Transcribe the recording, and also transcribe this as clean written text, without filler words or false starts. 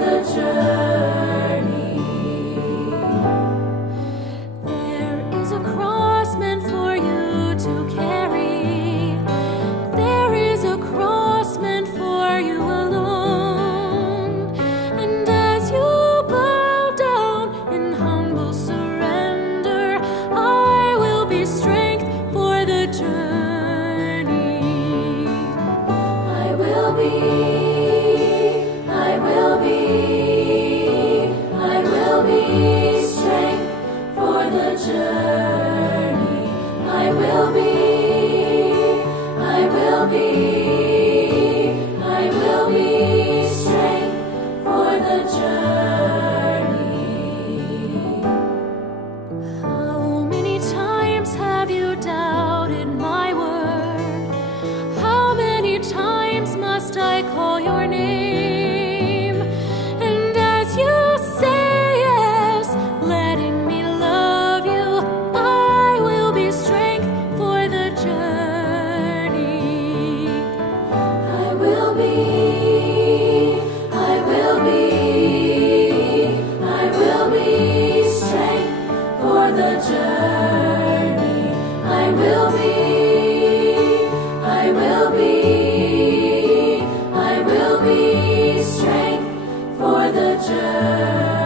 the journey. There is a cross meant for you to carry. There is a cross meant for you alone. And as you bow down in humble surrender, I will be strength for the journey. I will be strength for the journey. I will be strength for the journey. How many times have you doubted my word? How many times must I call your name? And as you say yes, letting me love you, I will be strength for the journey. I will be strength for the journey. I will be strength for the journey.